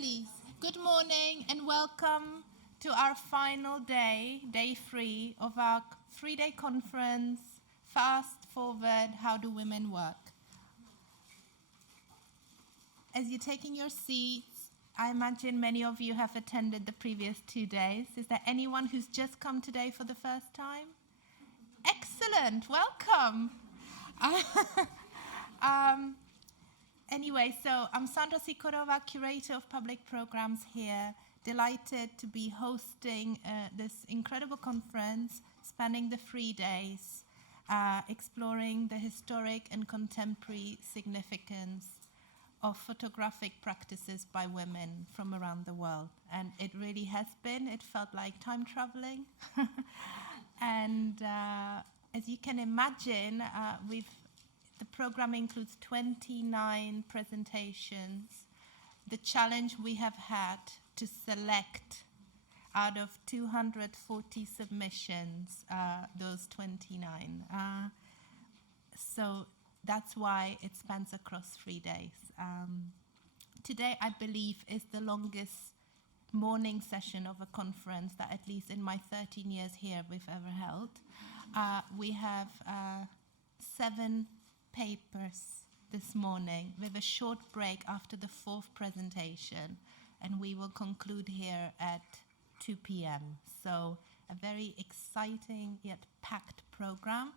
please. Good morning and welcome to our final day, day 3 of our 3-day conference, Fast Forward, How Do Women Work? As you're taking your seats, I imagine many of you have attended the previous 2 days. Is there anyone who's just come today for the first time? Excellent, welcome. Anyway, so I'm Sykorova, Curator of Public Programs here. Delighted to be hosting this incredible conference spanning the 3 days, exploring the historic and contemporary significance of photographic practices by women from around the world. And it really has been. It felt like time traveling. And as you can imagine, the program includes 29 presentations. The challenge we have had to select out of 240 submissions, those 29. So that's why it spans across 3 days. Today, I believe, is the longest morning session of a conference that, at least in my 13 years here, we've ever held. We have 7 papers this morning with a short break after the 4th presentation, and we will conclude here at 2 p.m. So a very exciting yet packed program.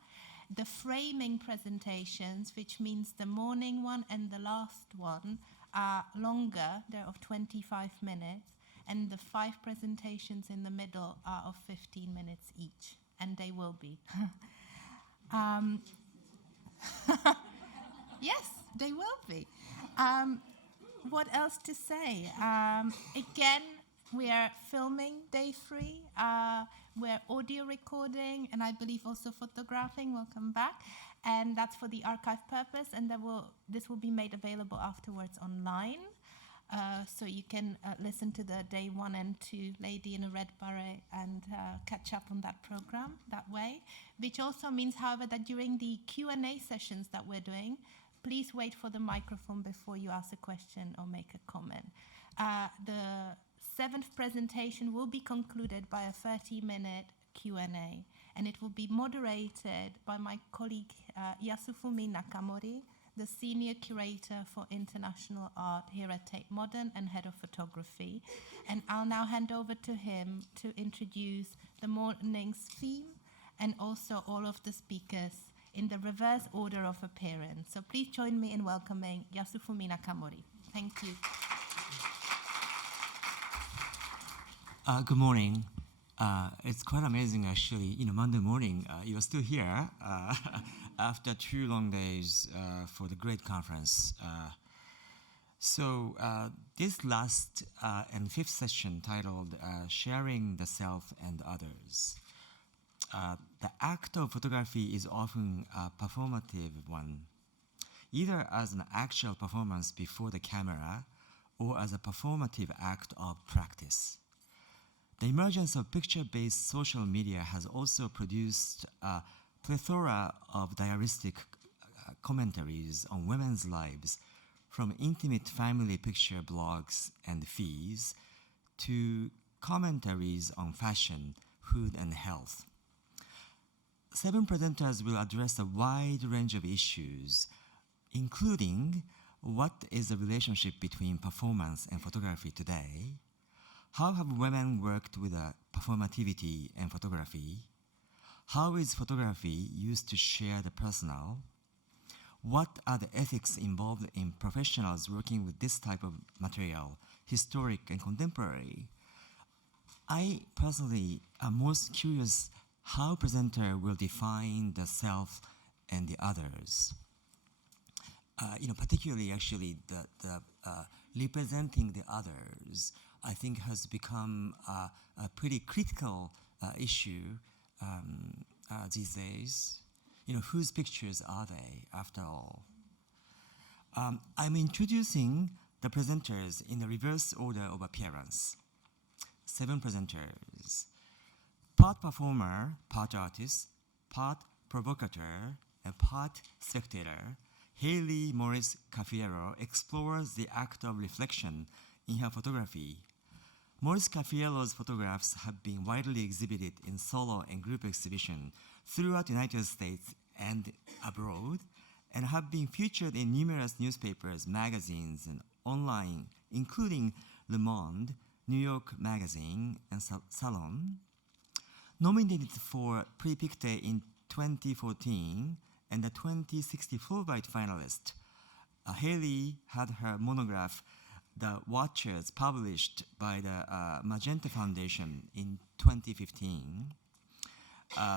The framing presentations, which means the morning one and the last one, are longer. They're of 25 minutes, and the 5 presentations in the middle are of 15 minutes each, and they will be. Yes, they will be. What else to say? Again, we are filming day 3. We're audio recording, and I believe also photographing. We'll come back. And that's for the archive purpose, and this will be made available afterwards online. So you can listen to the day 1 and 2 Lady in a Red Beret and catch up on that program that way. Which also means, however, that during the Q&A sessions that we're doing, please wait for the microphone before you ask a question or make a comment. The 7th presentation will be concluded by a 30-minute Q&A, and it will be moderated by my colleague Yasufumi Nakamori, the Senior Curator for International Art here at Tate Modern and Head of Photography. And I'll now hand over to him to introduce the morning's theme and also all of the speakers in the reverse order of appearance. So please join me in welcoming Yasufumi Nakamori. Thank you. Good morning. It's quite amazing, actually. Monday morning, you're still here after 2 long days for the great conference. So this last and 5th session, titled Sharing the Self and Others. The act of photography is often a performative one, either as an actual performance before the camera or as a performative act of practice. The emergence of picture-based social media has also produced a plethora of diaristic commentaries on women's lives, from intimate family picture blogs and feeds to commentaries on fashion, food, and health. 7 presenters will address a wide range of issues, including what is the relationship between performance and photography today, how have women worked with performativity and photography, how is photography used to share the personal, what are the ethics involved in professionals working with this type of material, historic and contemporary. I personally am most curious how presenter will define the self and the others. Particularly actually the representing the others, I think, has become a pretty critical issue these days. Whose pictures are they, after all? I'm introducing the presenters in the reverse order of appearance. 7 presenters. Part performer, part artist, part provocateur, and part spectator, Haley Morris Cafiero explores the act of reflection in her photography. Maurice Cafiello's photographs have been widely exhibited in solo and group exhibition throughout the United States and abroad, and have been featured in numerous newspapers, magazines, and online, including Le Monde, New York Magazine, and Salon. Nominated for Prix Pictet in 2014 and a 2060 Fulbright finalist, Haley had her monograph, The Watchers, published by the Magenta Foundation in 2015.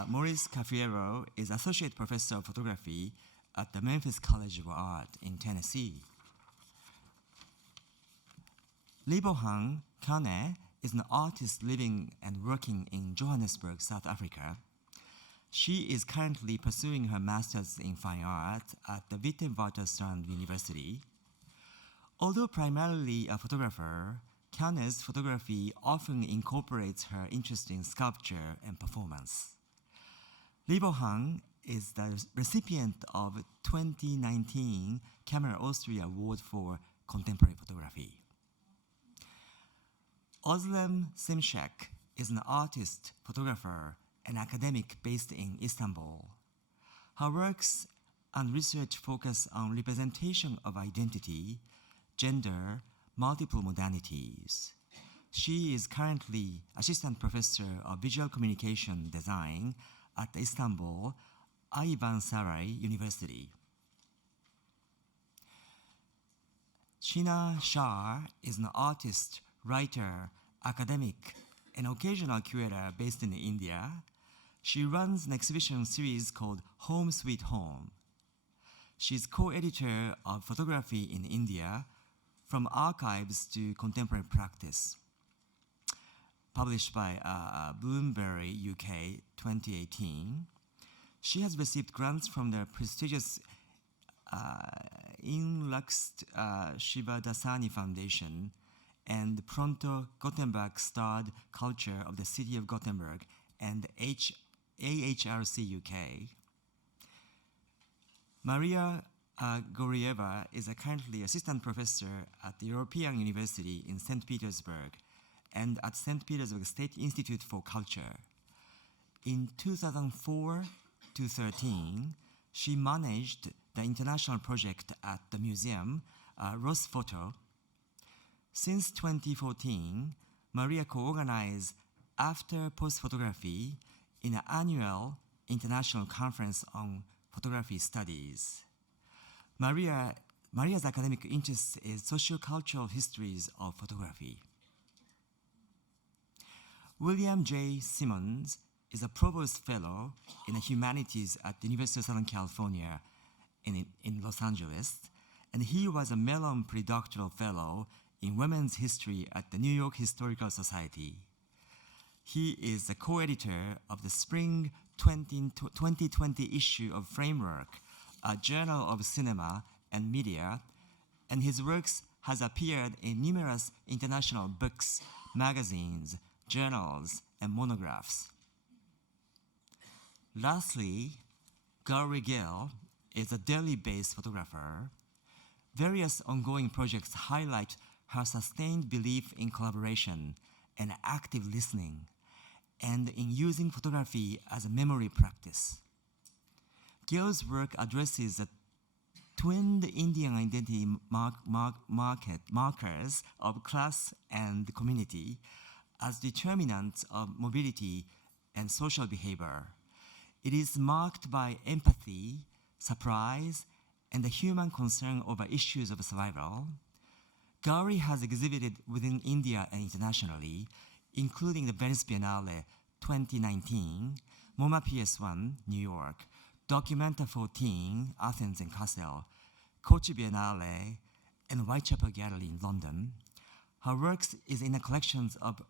Maurice Cafiero is Associate Professor of Photography at the Memphis College of Art in Tennessee. Libohang Kane is an artist living and working in Johannesburg, South Africa. She is currently pursuing her master's in fine art at the Witwatersrand University. Although primarily a photographer, Kane's photography often incorporates her interest in sculpture and performance. Libohang is the recipient of 2019 Camera Austria Award for Contemporary Photography. Özlem Simşek is an artist, photographer, and academic based in Istanbul. Her works and research focus on representation of identity, gender, multiple modalities. She is currently Assistant Professor of Visual Communication Design at the Istanbul Ayvan Saray University. China Shah is an artist, writer, academic, and occasional curator based in India. She runs an exhibition series called Home Sweet Home. She's co-editor of Photography in India, From Archives to Contemporary Practice, published by Bloomsbury, UK, 2018. She has received grants from the prestigious Inlux Shivadasani Foundation and Pronto Gothenburg Starred Culture of the City of Gothenburg and AHRC UK. Maria Gorieva is currently assistant professor at the European University in St. Petersburg and at St. Petersburg State Institute for Culture. In 2004 to 2013, she managed the international project at the museum, Rosphoto. Since 2014, Maria co-organized After Post Photography in an annual international conference on photography studies. Maria's academic interest is sociocultural histories of photography. William J. Simmons is a Provost Fellow in the Humanities at the University of Southern California in Los Angeles, and he was a Mellon Predoctoral Fellow in Women's History at the New York Historical Society. He is the co-editor of the spring 2020 issue of Framework, a journal of cinema and media, and his works has appeared in numerous international books, magazines, journals, and monographs. Lastly, Gauri Gill is a Delhi-based photographer. Various ongoing projects highlight her sustained belief in collaboration and active listening, and in using photography as a memory practice. Gill's work addresses the twinned Indian identity markers of class and community as determinants of mobility and social behavior. It is marked by empathy, surprise, and the human concern over issues of survival. Gauri has exhibited within India and internationally, including the Venice Biennale 2019, MoMA PS1, New York, Documenta 14, Athens and Kassel, Kochi Biennale, and Whitechapel Gallery in London. Her works is in the collections of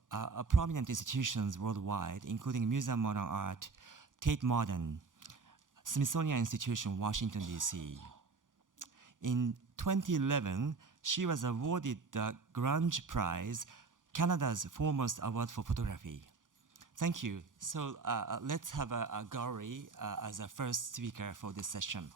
prominent institutions worldwide, including Museum of Modern Art, Tate Modern, Smithsonian Institution, Washington, D.C. In 2011, she was awarded the Grange Prize, Canada's foremost award for photography. Thank you. So let's have Gauri as our first speaker for this session.